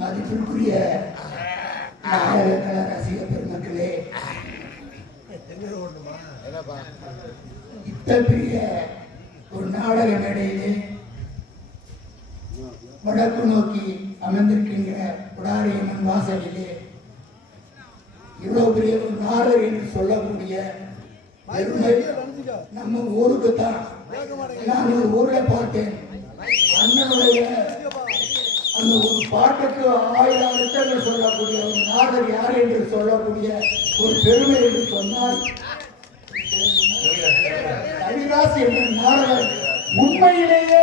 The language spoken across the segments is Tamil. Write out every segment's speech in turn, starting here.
மதிப்பிற்குரிய நாடக ரசிக பெருமக்களே, இத்தகைய ஒரு நாடக மேடையிலே வடக்கு நோக்கி அமர்ந்திருக்கின்ற புடாரியம்மன் வாசலிலே இவ்வளவு பெரிய ஒரு நாடர் என்று சொல்லக்கூடிய பெருமை நம்ம ஊருக்கு தான். நான் ஒரு ஊர்ல பார்த்தேன், அண்ணனுடைய அந்த ஒரு பாட்டுக்கு 1000 அர்த்தங்கள் சொல்லக்கூடிய ஒரு நாடர் யார் என்று சொல்லக்கூடிய ஒரு பெருமை என்று சொன்னால் கவிராஸ் என்ற நாடகர் உண்மையிலேயே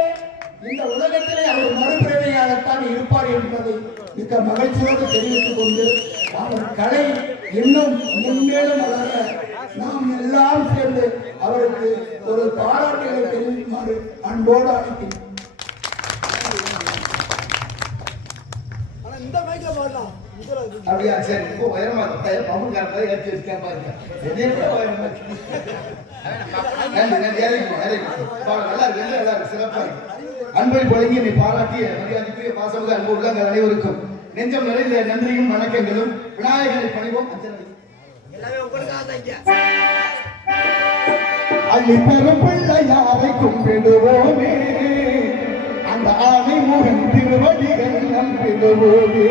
இந்த உலகத்திலே அவர் மறுபிறவையாகத்தான் இருப்பார் என்பதை மிக்க மகிழ்ச்சியோடு தெரிவித்துக் கொண்டு அவர் கலை இன்னும் முன்னேறும் வளர நாம் எல்லாம் சேர்ந்து அவருக்கு ஒரு பாராட்டுகளை தெரிவிக்குமாறு அன்போடு அழைக்கிறேன். அப்படியா? சரி, இப்போ உயரமா பம்பு காலத்தை ஏற்றி வச்சுக்கேன் பாருங்க. நல்லா இருக்கு, சிறப்பா இருக்கு. அன்பை பொழுங்கி நீ பாராட்டிய மரியாதைக்குரிய பாசமுக அன்பு உள்ளங்கள் அனைவருக்கும் நெஞ்சம் நிறைந்த நன்றியும் வணக்கங்களும். விநாயகரை பணிவோம். அள்ளி பெரும் பிள்ளையாரை கும்பிடுவோமே, அந்த ஆணை முகன் திருவடிகள் நம்பிடுவோமே.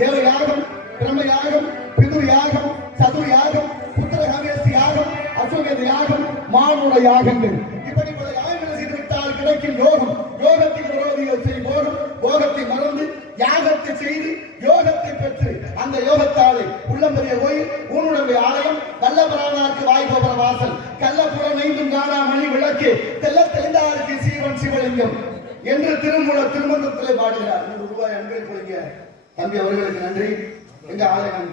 தேவயாகம், பிரம்மயாகம், பிதுர்யாகம், சதுர்யாகம், புத்திரகாமேசி யாகம், அசுவேத யாகம், மானுட யாகங்கள், இப்படி பல யாகங்கள் செய்துவிட்டால் கிடைக்கும் யோகம். யோகத்தின் விரோதிகள் செய்யும் போகம், போகத்தை மறந்து யாகத்தை செய்து யோகத்தை பெற்று அந்த யோகத்தாலே உள்ளம்பெரிய கோயில், ஊனுடைய ஆலயம், கள்ளபரானாருக்கு வாய்கோபுர வாசல், கள்ளப்புறம் ஐந்தும் காணா மணி விளக்கு, தெல்ல தெளிந்தாருக்கு சீவன் சிவலிங்கம் என்று திருமூல திருமந்தத்திலே பாடுகிறார். ரூபாய் அன்பை கொடுங்க தம்பி அவர்களுக்கு நன்றி. எங்க ஆலயம்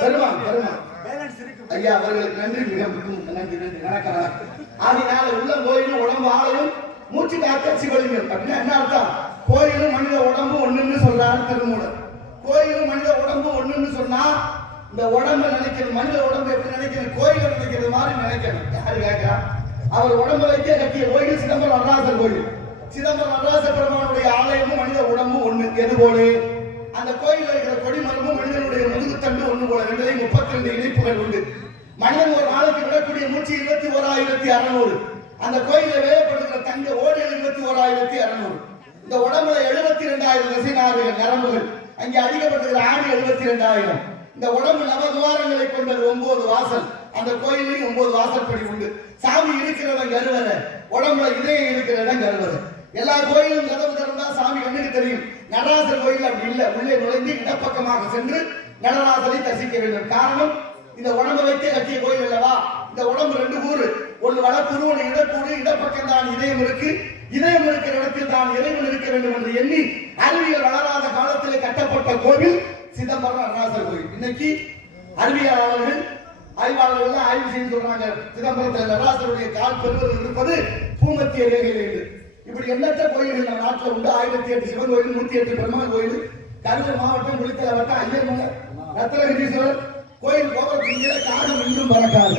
பெருமா ஐயா அவர்களுக்கு நன்றி, மிக நன்றி நன்றி வணக்கம். அதனால உள்ள கோயிலும் உடம்பு ஆலயம் மூச்சு காக்க சிவலிங்கம் அப்படின்னா என்ன அர்த்தம்? கோயிலும் மனித உடம்பு ஒண்ணுன்னு சொல்றாரு திருமூலர். கோயிலும் மனித உடம்பு ஒண்ணுன்னு சொன்னா இந்த உடம்பை நினைக்கிறது, மனித உடம்பு எப்படி நினைக்கிறது, கோயிலை நினைக்கிறது மாதிரி நினைக்கணும். யாரு கேட்கிறா? அவர் உடம்பு வைக்க கட்டிய கோயில் சிதம்பரம் நடராசர் கோயில். சிதம்பரம் நடராச பெருமானுடைய ஆலயமும் மனித உடம்பும் ஒண்ணு. எது போல? அந்த கோயிலில் இருக்கிற கொடிமரமும் மனிதனுடைய முதுகுத்தண்டு ஒண்ணு போல. 32 இணைப்புகள் உண்டு. மனிதன் ஒரு நாளைக்கு விடக்கூடிய மூச்சு 21,600. அந்த கோயில வேலைப்படுகிற தங்க ஓடுகள் 21,600. இந்த உடம்புல 72,000 தசைநாறுகள் நரம்புகள். அங்கே அதிகப்படுகிற ஆணி 72,000. இந்த உடம்பு நவதுவாரங்களை கொண்டது 9 வாசல். அந்த கோயிலையும் 9 வாசற்படி உண்டு. சாமி இருக்கிறத கருவறை, உடம்புல இதயம் இருக்கிறத கருவறை. எல்லா கோயிலும் கதவு திறந்தா சாமி கண்ணுக்கு தெரியும். நடராசர் கோயில் அப்படி இல்லை. உள்ளே நுழைந்து இடப்பக்கமாக சென்று நடராசரை தரிசிக்க வேண்டும். காரணம், இந்த உடம்பை வைத்தே கட்டிய கோயில் அல்லவா. இந்த உடம்பு 2 கூறு, ஒரு வடக்கூறு ஒரு இடக்கூறு. இடப்பக்கம் தான் இதயம் இருக்கு. இதயம் இருக்கிற இடத்தில் தான் இறைவன் இருக்க வேண்டும் என்று எண்ணி அறிவியல் வளராத காலத்திலே கட்டப்பட்ட கோவில் சிதம்பரம் நடராசர் கோயில். இன்னைக்கு அறிவியலாளர்கள் ஆய்வாளர்கள் ஆய்வு செய்து சொல்றாங்க, சிதம்பரத்தில் நடராசருடைய கால் பெறுவது இருப்பது பூமத்திய ரேகையில். இப்படி எண்ணற்ற கோயில்கள் நம்ம நாட்டில் உண்டு. 1008 சிவன் கோயில், 108 பெருமாள் கோயில், கரூர் மாவட்டம், குளித்தலை வட்டம், ஐயர்மலை, ரத்னகிரீஸ்வரர் கோயில் கோபுரத்தின் காரணம் இன்றும் பறக்காது.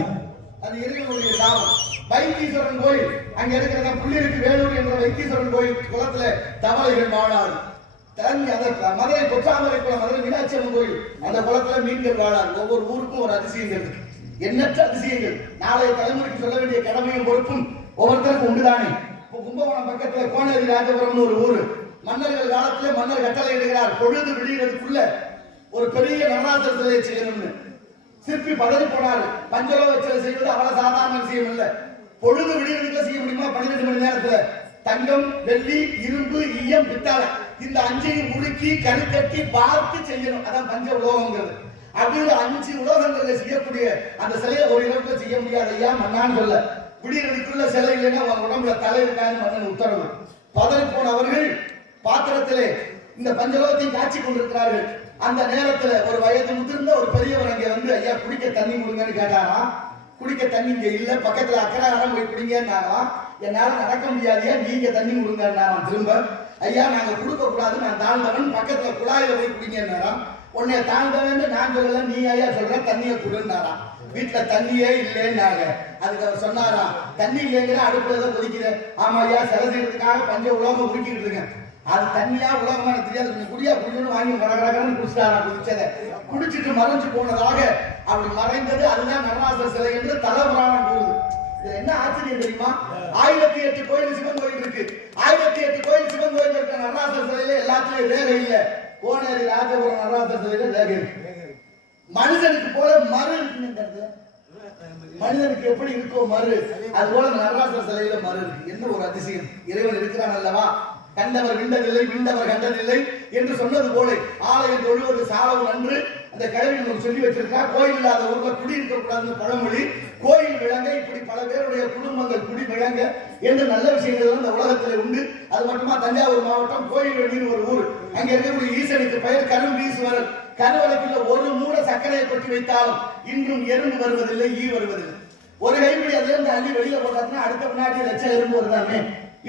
அது இறைவனுடைய சாபம். வைத்தீஸ்வரன் கோயில் அங்க இருக்கிறத புள்ளிருக்கு வேலூர் என்ற வைத்தீஸ்வரன் கோயில் குளத்துல தவளைகள் வாழாது. மதுரை கொற்றாமரை குளம், மதுரை மீனாட்சி அம்மன் கோயில் அந்த குளத்துல மீன்கள் வாழாது. ஒவ்வொரு ஊருக்கும் ஒரு அதிசயங்கள் இருக்கு, எண்ணற்ற அதிசயங்கள். நாளைய தலைமுறைக்கு சொல்ல வேண்டிய கடமையும் பொறுப்பும் ஒவ்வொருத்தருக்கும் உண்டுதானே. கும்பகோணம் பக்கத்துல கோனேரி ராஜபுரம் ஒரு ஊரு. மன்னர்கள் காலத்துல மன்னர் கட்டளை இடுகிறார், பொழுது விடுகிறதுக்குள்ள ஒரு பெரிய நடராசர் சிலையை செய்யணும்னு. சிற்பி பதறி போனாரு. பஞ்சலோக சிலை செய்வது அவ்வளவு சாதாரண விஷயம் இல்ல. பொழுது விடுகிறதுக்கு செய்ய முடியுமா? 12 மணி நேரத்துல தங்கம், வெள்ளி, இரும்பு, ஈயம், பித்தாளை இந்த 5ஐயும் உருக்கி கருக்கட்டி பார்த்து செய்யணும். அதான் பஞ்ச உலோகங்கிறது. அப்படி ஒரு 5 உலோகங்களை செய்யக்கூடிய அந்த சிலையை ஒரு இடத்துல செய்ய முடியாது. ஐயா மன்னான்னு சொல்ல, விடுகிறதுக்குள்ள சிலை இல்லைன்னா உடம்புல தலை இருக்கான்னு மன்னன் உத்தரவு. பதறி போன அவர்கள் பாத்திரத்திலே இந்த பஞ்சலோகத்தையும் காட்சி கொண்டிருக்கிறார்கள். அந்த நேரத்துல ஒரு வயது முதிர்ந்த ஒரு பெரியவர் அங்க வந்து, ஐயா குடிக்க தண்ணி கொடுங்கன்னு கேட்டாரா. குடிக்க தண்ணி இங்க இல்ல, பக்கத்துல அக்கறாரம் போய் குடிங்கன்னாரா. என்னால நடக்க முடியாதியா, நீங்க தண்ணி கொடுங்கன்னா. திரும்ப, ஐயா நாங்க கொடுக்க கூடாது, நான் தாழ்ந்தவன், பக்கத்துல குழாயில போய் குடிங்கன்னாரா. உன்னை தாழ்ந்தவன் நான் சொல்லல, நீ ஐயா சொல்ற தண்ணியை கொடுன்னாரா. வீட்டுல தண்ணியே இல்லைன்னாங்க. அதுக்கு அவர் சொன்னாரா, தண்ணி இல்லைங்கிற அடுப்புல தான் கொதிக்கிற. ஆமா ஐயா, சிலை செய்யறதுக்காக பஞ்ச உலோகம் குடிக்கிட்டு இருக்கேன். அது தண்ணியா உலகமா எனக்கு தெரியாது, குடியா குடிக்கணும் வாங்கி கடகடன்னு குடிச்சிட்டாரா. குடிச்சதை குடிச்சிட்டு மறைஞ்சு போனதாக அப்படி மறைந்தது. அதுதான் நடராசர் சிலை என்று தலபுராணம் கூறுது. இது என்ன ஆச்சரியம் தெரியுமா? 1008 கோயில் சிவன் கோயில் இருக்கு. 1008 கோயில் சிவன் கோயில் இருக்க நடராசர் சிலையில எல்லாத்துலயும் ரேகை இல்ல. கோனேரி ராஜபுரம் நடராசர் சிலையில ரேகை இருக்கு. மனிதனுக்கு போல மறு இருக்குங்கிறது, மனிதனுக்கு எப்படி இருக்கோ மறு, அது போல நடராசர் சிலையில மறு இருக்கு. என்ன ஒரு அதிசயம்! இறைவன் இருக்கிறான் அல்லவா. கண்டவர் விண்டதில்லை, விண்டவர் கண்டதில்லை என்று சொன்னது போல ஆலயம் தொழுவது சாலவு நன்று. அந்த கிழவி நமக்கு சொல்லி வச்சிருக்கா. கோயில் இல்லாத ஊர்ல குடி இருக்க கூடாதுன்னு பழமொழி. கோயில் விளங்க, இப்படி பல பேருடைய குடும்பங்கள் குடி விளங்க என்று நல்ல விஷயங்கள் இந்த உலகத்தில் உண்டு. அது மட்டுமா, தஞ்சாவூர் மாவட்டம் கோயில் ஒரு ஊர். அங்க இருக்கக்கூடிய ஈசனுக்கு பெயர் கரும்பீஸ்வரர். கருவறைக்குள்ள ஒரு மூட சர்க்கரையை கொட்டி வைத்தாலும் இன்றும் எறும்பு வருவதில்லை, ஈ வருவதில்லை. ஒரு கைப்பிடி அதுல இருந்து அள்ளி வெளியில போட்டாருன்னா அடுத்த முன்னாடி லட்சம் எறும்பு வருதாமே.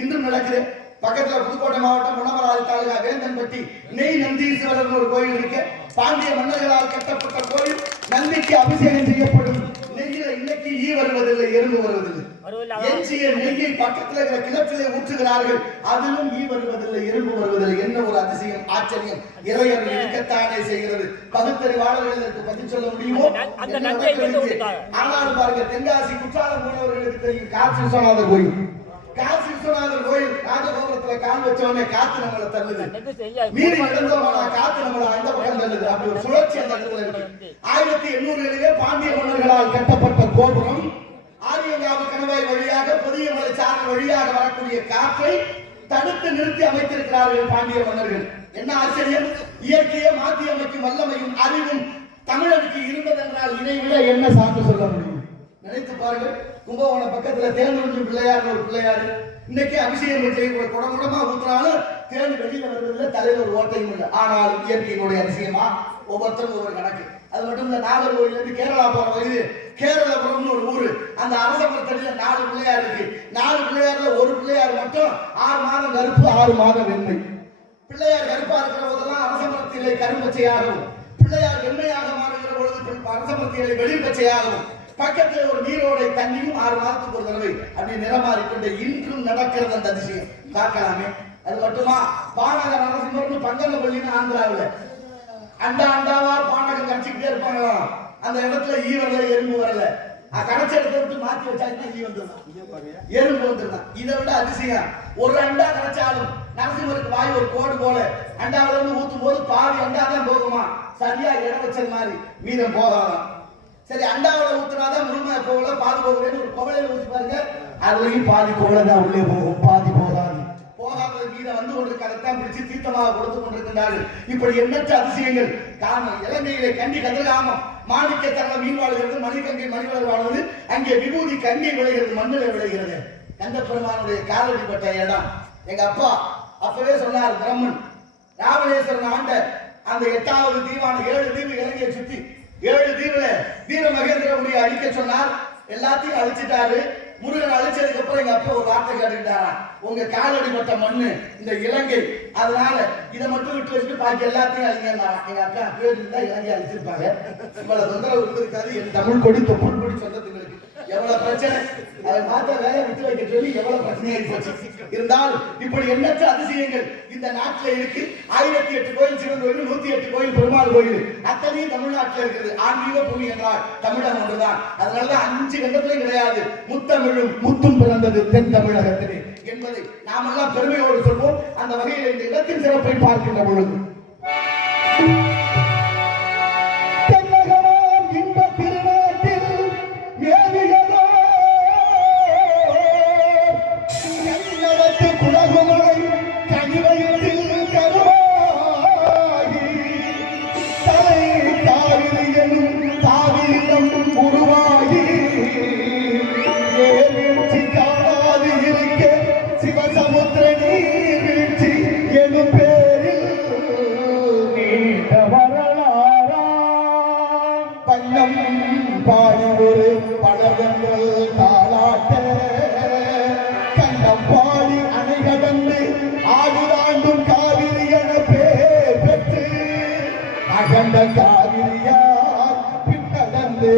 இன்றும் நடக்குது. பக்கத்துல புதுக்கோட்டை மாவட்டம் முனமராவதி தாலுகா வேந்தன்பட்டி நெய் நந்தீஸ்வரர் ஒரு கோயில் இருக்கு. பாண்டிய மன்னர்களால் கட்டப்பட்ட கோயில். நந்திக்கு அபிஷேகம் செய்யப்படும் நெய்யில இன்னைக்கு ஈ வருவதில்லை, எறும்பு வருவதில்லை. எஞ்சிய நெய்யை பக்கத்துல இருக்கிற கிணற்றிலே ஊற்றுகிறார்கள், அதிலும் ஈ வருவதில்லை, எறும்பு வருவதில்லை. என்ன ஒரு அதிசயம், ஆச்சரியம்! இறையர் இருக்கத்தானே செய்கிறது. பகுத்தறிவாளர்கள் இதற்கு பதில் சொல்ல முடியுமோ? ஆனாலும் பாருங்க, தென்காசி குற்றாலம் போனவர்களுக்கு தெரியும் காசி விஸ்வநாதர் கோயில். காசி விஸ்வநாதர் கோயில் ராஜகோபுரத்துல கால் வச்சவனே காத்து நம்மளை தள்ளுது. மீறி நடந்தவனா காத்து நம்மளை அந்த பக்கம் தள்ளுது. அப்படி ஒரு சுழற்சி அந்த இடத்துல இருக்கு. 1800களிலே பாண்டிய மன்னர்களால் கட்டப்பட்ட கோபுரம். ஆரியங்காவு கணவாய் வழியாக பொதியமலை சாரல் வழியாக வரக்கூடிய காற்றை தடுத்து நிறுத்தி அமைத்திருக்கிறார்கள் பாண்டிய மன்னர்கள். என்ன ஆச்சரியம்! இயற்கையை மாற்றி அமைக்கும் வல்லமையும் அறிவும் தமிழருக்கு இருந்ததென்றால் இதை விட என்ன சான்று சொல்ல முடியும்? நினைத்து பாருங்கள். கும்பகோணம் பக்கத்துல தேர்ந்தெடுக்கும் பிள்ளையார் ஒரு பிள்ளையாரு. இன்னைக்கு அபிஷேகம் செய்யக்கூடிய குடமுடமா ஊத்துறாலும் தேடி வெளியில வருவதில் தலையில ஒரு ஓட்டையும் இல்லை. ஆனால் இயற்கையினுடைய அதிசயமா ஒவ்வொருத்தரும் ஒவ்வொரு கணக்கு. அது மட்டும் இல்ல, நாகர்கோவில்ல இருந்து கேரளா போற வழிது கேரளபுரம்னு ஒரு ஊரு. அந்த அரசமரத்தடியில 4 பிள்ளையார் இருக்கு. 4 பிள்ளையார்ல ஒரு பிள்ளையார் மட்டும் 6 மாதம் கருப்பு 6 மாதம் வெண்மை. பிள்ளையார் கருப்பா இருக்கிற போதெல்லாம் அரசமரத்திலே கரும்பச்சையாகவும், பிள்ளையார் வெண்மையாக மாறுகிற பொழுது அரசமரத்திலே வெளிப்பச்சையாகவும், பக்கத்தில் ஒரு நீரோடை தண்ணியும் 6 மாதத்துக்கு ஒரு தடவை அப்படி நிறமாறிக்கொண்டு இன்றும் நடக்கிறது அந்த அதிசயம். பார்க்கலாமே. அது மட்டுமா, பானக நரசிம்மர்னு பங்கனப்பள்ளின்னு ஆந்திராவில் அண்டா அண்டாவா பானகம் கடிச்சுக்கிட்டே இருப்பாங்க. அந்த இடத்துல ஈ வரல, எறும்பு வரல. கடைச்ச இடத்தை விட்டு மாத்தி வச்சாங்கன்னா ஈ வந்துருதான், எறும்பு வந்துருதான். இதை விட அதிசயம், ஒரு அண்டா கடைச்சாலும் நரசிம்மருக்கு வாய் ஒரு கோடு போல அண்டாவில இருந்து ஊத்தும் போது பாதி அண்டா தான் போகுமா, சரியா இடம் வச்சது மாதிரி மீதம் போகாதான். சரி, அண்டாவில ஊத்துனாதான் முழுமை போகல, பாதி போகலன்னு ஒரு குவளையில ஊத்தி பாருங்க, அதுலயும் பாதி குவளைதான் உள்ளே போகும், பாதி போகாது. போகாத மீத வந்து கொண்டிருக்கதான் பிடிச்சு தீர்த்தமாக கொடுத்து கொண்டிருக்கின்றார்கள். இப்படி எண்ணற்ற அதிசயங்கள். காரணம், இலங்கையிலே கண்டி கதிர்காமம் மாணிக்க தரல மீன் வாழ்கிறது, மணிகங்கை மணிவளர் வாழ்வது, அங்கே விபூதி கங்கை விளைகிறது, மண்ணில் விளைகிறது. கந்த பெருமானுடைய காலடிப்பட்ட இடம். எங்க அப்பா அப்பவே சொன்னார், பிரம்மன் ராமநேஸ்வரன் ஆண்ட அந்த 8வது தீவான 7 தீவு இலங்கையை சுத்தி 7 தீவுல வீர மகேந்திரபுரியை அழிக்க சொன்னார். எல்லாத்தையும் அழிச்சிட்டாரு. முருகன் அழிச்சதுக்கு அப்புறம் எங்க அப்பா ஒரு வார்த்தை கேட்டுக்கிட்டாரா, உங்க காலடிப்பட்ட மண்ணு இந்த இலங்கை, அதனால இதை மட்டும் விட்டு வச்சுட்டு பாக்கி எல்லாத்தையும் அழிங்கன்னாரா. எங்க அப்பா அப்பவே இருந்தா இலங்கை அழிச்சிருப்பாங்க. இவ்வளவு தொந்தரவு இருந்திருக்காது. என் தமிழ் கொடி தொப்புள் கொடி சொந்தத்துங்களுக்கு எவ்வளவு பிரச்சனை, அதை மாத்த வேலை விட்டு வைக்க சொல்லி எவ்வளவு பிரச்சனையாகி போச்சு. இருந்தாலும் இப்படி எண்ணற்ற அதிசயங்கள் இந்த நாட்டில் இருக்கு. 1008 கோயில் சிவன் கோயில், 108 கோயில் பெருமாள் கோயில், அத்தனையும் தமிழ்நாட்டில் இருக்குது. ஆன்மீக பூமி என்றால் தமிழகம் ஒன்றுதான். அதனாலதான் 5 கண்டத்திலும் கிடையாது, முத்தமிழும் முத்தும் பிறந்தது தென் தமிழகத்திலே என்பதை நாமெல்லாம் பெருமையோடு சொல்வோம். அந்த வகையில் இந்த இடத்தின் சிறப்பை பார்க்கின்ற பொழுது பாடி ஒரு பழகங்கள் தாளாட்ட கண்டம் பாடி அணை கடந்து ஆடுதாண்டும் காவிரி என பேர் பெற்று அகண்ட காவிரியார் பின்னடந்து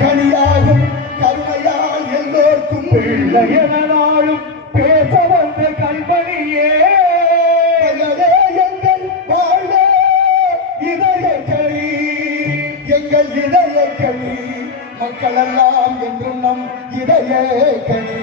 கனியாகும் கருணையால் எல்லோருக்கும் பிள்ளையனாலும் பேச வந்த கல்வனியே எங்கள் வாழ இதய கனி, எங்கள் இதய கனி, மக்கள் எல்லாம் என்றும் நம் இதய கனி.